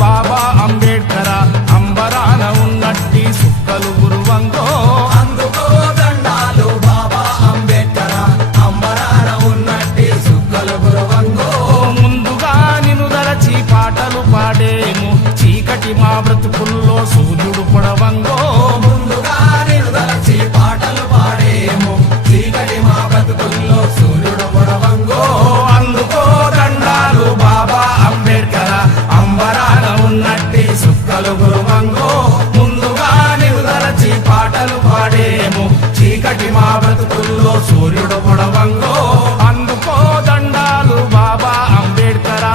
బాబా అంబేడ్కర అంబరాన ఉన్నట్టి సుక్కలు గురువంగో. అందుకో బాబా అంబేడ్కర అంబరాన ఉన్నట్టి సుక్కలు గురువంగో. ముందుగా నిన్ను దరచి పాటలు పాడేము. చీకటి మా బ్రతుకులు సూర్యుడు పొడవంగో అందుకో దండాలు బాబా అంబేడ్కరా.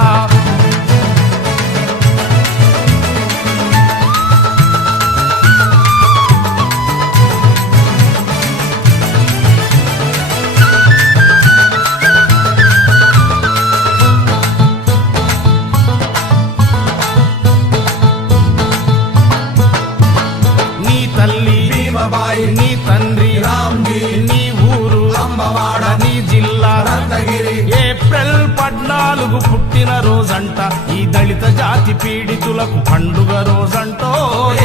నీ తల్లి భీమబాయి నీ పద్నాలుగు పుట్టిన రోజంట ఈ దళిత జాతి పీడితులకు పండుగ రోజంటో.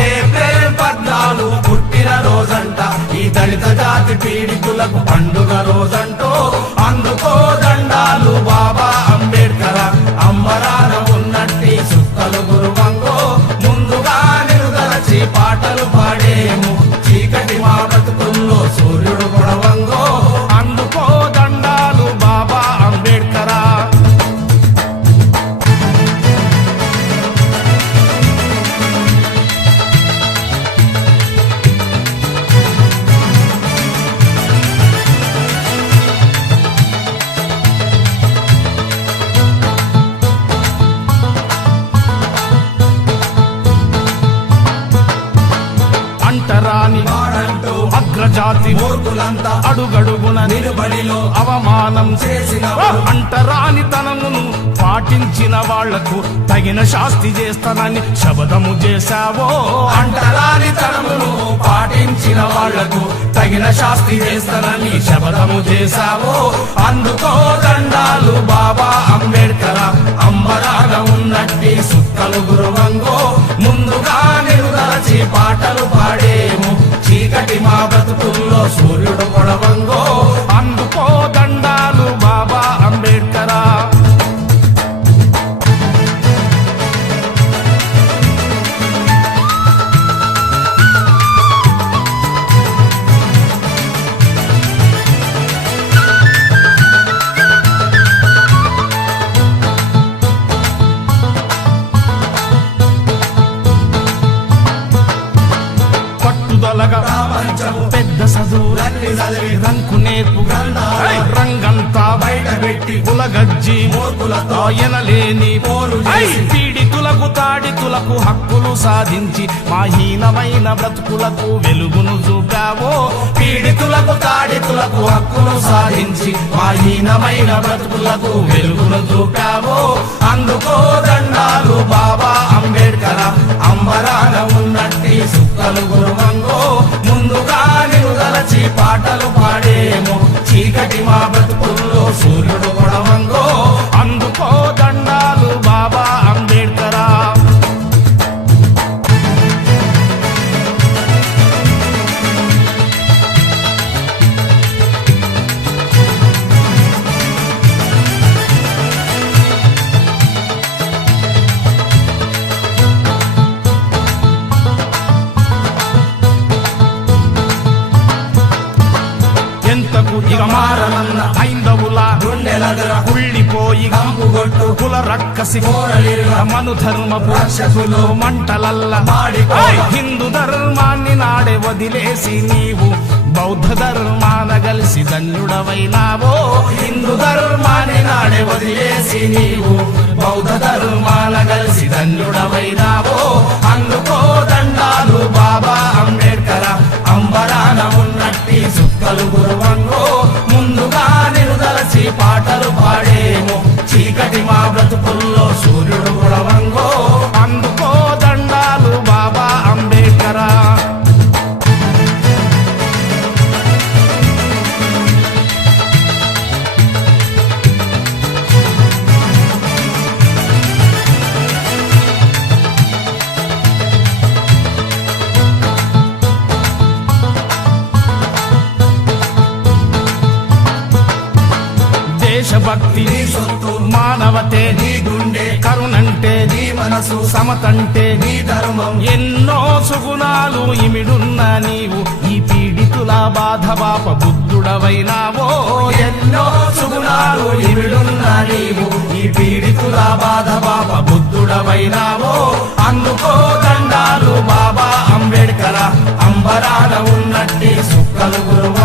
ఏప్రిల్ పద్నాలుగు పుట్టిన రోజంట ఈ దళిత జాతి పీడితులకు పండుగ రోజంటో. అందుకు అంటరాని వాడంటూ అగ్రజాతి. మూర్ఖులంతా అడుగడుగున నిలుబడిలో అవమానం చేసిన అంటరాని తనమును పాటించిన వాళ్ళకు తగిన శాస్తి చేస్తానని శబదము చేశావో. అంటరాని తనమును పాటించిన వాళ్ళకు తగిన శాస్తి చేస్తానని శపథము చేశావో. అందుకో దండాలు బాబా చదువు రంకు నేర్పు రంగంతా బయట పెట్టి కులగజ్జి మూర్ఖులతో ఎనలేని పోరు పీడితులకు తాడితులకు హక్కులు సాధించి మాహీనమైన బ్రతుకులకు వెలుగును చూపావో. పీడితులకు తాడితులకు హక్కులు సాధించి మా హీనమైన బ్రతుకులకు వెలుగును చూపావు. ఎంతకు ఇక మారనన్న హైందవుల కుళ్ళిపోయి కంపుగొట్టు కుల రక్కసి మను ధర్మపు రక్షకులు మంటలల్ల! హిందూ ధర్మాన్ని నాడే వదిలేసి నీవు బౌద్ధ ధర్మాన కలిసి ధన్యుడవైనావో హిందూ ధర్మాన్ని నాడే వదిలేసి నీవు బౌద్ధ ధర్మాల కలిసి ధన్యుడవైనావో మా బ్రతుకుల్లో భక్తి నీ సొత్తు మానవతే నీ గుండె. కరుణంటే నీ మనసు సమతంటే నీ ధర్మం. ఎన్నో సుగుణాలు ఇమిడున్న నీవు ఈ పీడితుల బాధ బాప బుద్ధుడవైనావో ఎన్నో సుగుణాలు ఇమిడున్న నీవు ఈ పీడితుల బాధ బాబ బుద్ధుడవైనావో అందుకో దండాలు బాబా అంబేడ్కర అంబరాన ఉన్నట్టి సుక్కలు గురువు.